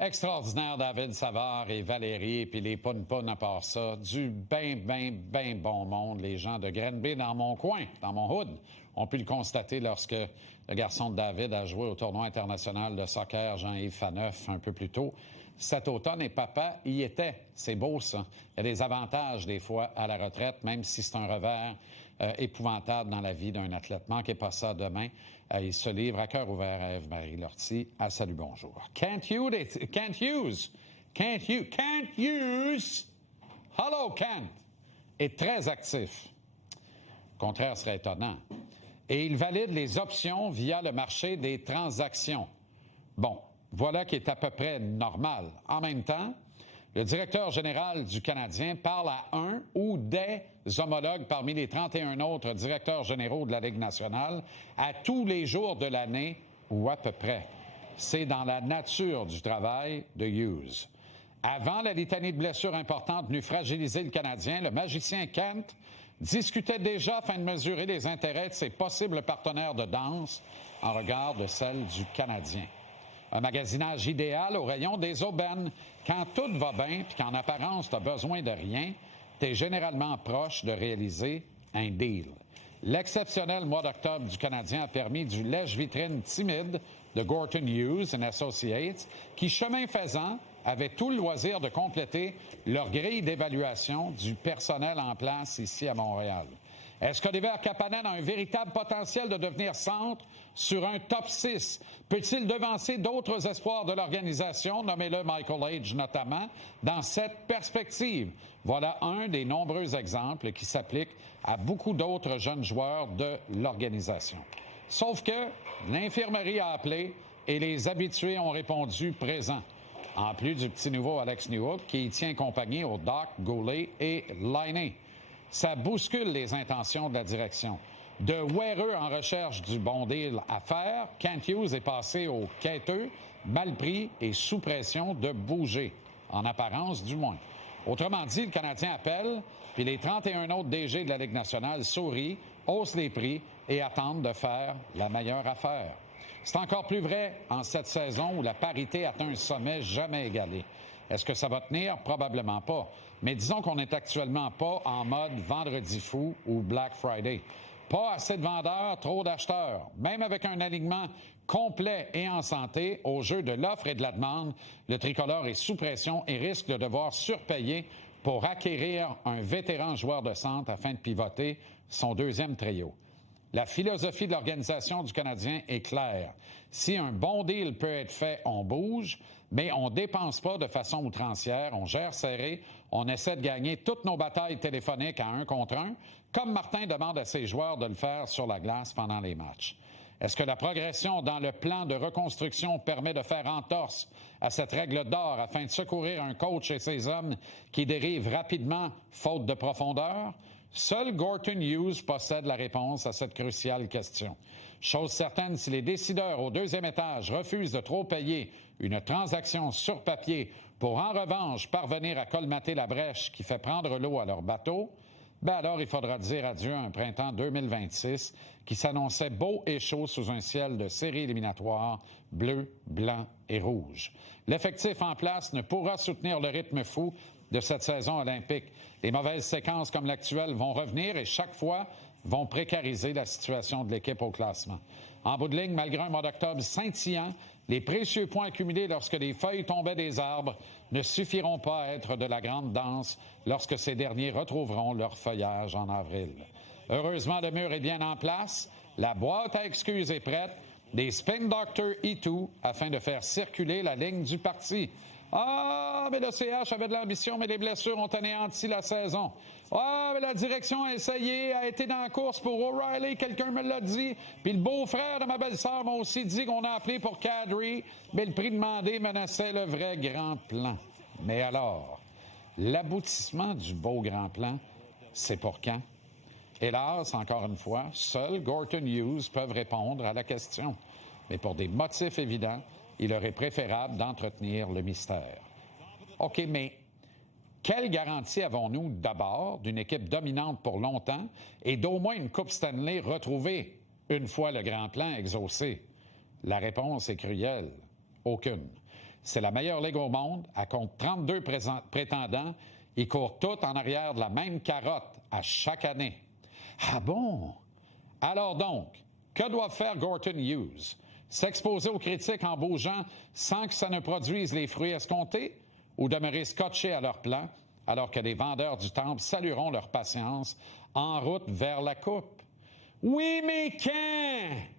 Extraordinaire, David Savard et Valérie, puis les poun-poun à part ça. Du ben bon monde. Les gens de Granby dans mon coin, dans mon hood, ont pu le constater lorsque le garçon de David a joué au tournoi international de soccer Jean-Yves Faneuf un peu plus tôt cet automne. Et papa y était. C'est beau, ça. Il y a des avantages, des fois, à la retraite, même si c'est un revers épouvantable dans la vie d'un athlète. Manquez pas ça demain. Il se livre à cœur ouvert à Ève-Marie Lortie. À Salut, bonjour. Can't use. Hello, Kent. Est très actif. Le contraire serait étonnant. Et il valide les options via le marché des transactions. Bon, voilà qui est à peu près normal. En même temps, le directeur général du Canadien parle à un ou des homologues parmi les 31 autres directeurs généraux de la Ligue nationale à tous les jours de l'année ou à peu près. C'est dans la nature du travail de Hughes. Avant la litanie de blessures importantes venue fragiliser le Canadien, le magicien Kent discutait déjà afin de mesurer les intérêts de ses possibles partenaires de danse en regard de celle du Canadien. Un magasinage idéal au rayon des aubaines. Quand tout va bien puis qu'en apparence, tu n'as besoin de rien, tu es généralement proche de réaliser un deal. L'exceptionnel mois d'octobre du Canadien a permis du lèche-vitrine timide de Gorton Hughes & Associates qui, chemin faisant, avaient tout le loisir de compléter leur grille d'évaluation du personnel en place ici à Montréal. Est-ce qu'Oliver Kapanen a un véritable potentiel de devenir centre sur un top 6? Peut-il devancer d'autres espoirs de l'organisation, nommez-le Michael Age notamment, dans cette perspective? Voilà un des nombreux exemples qui s'appliquent à beaucoup d'autres jeunes joueurs de l'organisation. Sauf que l'infirmerie a appelé et les habitués ont répondu présent. En plus du petit nouveau Alex Newhook qui y tient compagnie au Doc, Goulet et Laine. Ça bouscule les intentions de la direction. De Ouereux en recherche du bon deal à faire, Kent Hughes est passé au quêteux, mal pris et sous pression de bouger, en apparence du moins. Autrement dit, le Canadien appelle, puis les 31 autres DG de la Ligue nationale sourient, haussent les prix et attendent de faire la meilleure affaire. C'est encore plus vrai en cette saison où la parité atteint un sommet jamais égalé. Est-ce que ça va tenir? Probablement pas. Mais disons qu'on n'est actuellement pas en mode vendredi fou ou Black Friday. Pas assez de vendeurs, trop d'acheteurs. Même avec un alignement complet et en santé au jeu de l'offre et de la demande, le tricolore est sous pression et risque de devoir surpayer pour acquérir un vétéran joueur de centre afin de pivoter son deuxième trio. La philosophie de l'organisation du Canadien est claire. Si un bon deal peut être fait, on bouge, mais on ne dépense pas de façon outrancière, on gère serré, on essaie de gagner toutes nos batailles téléphoniques à 1 contre 1, comme Martin demande à ses joueurs de le faire sur la glace pendant les matchs. Est-ce que la progression dans le plan de reconstruction permet de faire entorse à cette règle d'or afin de secourir un coach et ses hommes qui dérivent rapidement faute de profondeur? Seul Gorton Hughes possède la réponse à cette cruciale question. Chose certaine, si les décideurs au deuxième étage refusent de trop payer une transaction sur papier pour en revanche parvenir à colmater la brèche qui fait prendre l'eau à leur bateau, ben alors il faudra dire adieu à un printemps 2026 qui s'annonçait beau et chaud sous un ciel de séries éliminatoires bleu, blanc et rouge. L'effectif en place ne pourra soutenir le rythme fou de cette saison olympique. Les mauvaises séquences comme l'actuelle vont revenir et chaque fois vont précariser la situation de l'équipe au classement. En bout de ligne, malgré un mois d'octobre scintillant, les précieux points accumulés lorsque les feuilles tombaient des arbres ne suffiront pas à être de la grande danse lorsque ces derniers retrouveront leur feuillage en avril. Heureusement, le mur est bien en place, la boîte à excuses est prête, des spin doctors et tout afin de faire circuler la ligne du parti. Ah, mais le CH avait de l'ambition, mais les blessures ont anéanti la saison. Ah, mais la direction a essayé, a été dans la course pour O'Reilly, quelqu'un me l'a dit. Puis le beau-frère de ma belle-sœur m'a aussi dit qu'on a appelé pour Kadri, mais le prix demandé menaçait le vrai grand plan. Mais alors, l'aboutissement du beau grand plan, c'est pour quand? Hélas, encore une fois, seuls Gorton Hughes peuvent répondre à la question. Mais pour des motifs évidents, il aurait préférable d'entretenir le mystère. OK, mais quelle garantie avons-nous d'abord d'une équipe dominante pour longtemps et d'au moins une Coupe Stanley retrouvée une fois le grand plan exaucé? La réponse est cruelle. Aucune. C'est la meilleure ligue au monde. Elle compte 32 prétendants. Ils courent tous en arrière de la même carotte à chaque année. Ah bon? Alors donc, que doit faire Gorton Hughes? S'exposer aux critiques en bougeant sans que ça ne produise les fruits escomptés ou demeurer scotché à leur plan alors que les vendeurs du temple salueront leur patience en route vers la coupe? Oui, mais quand?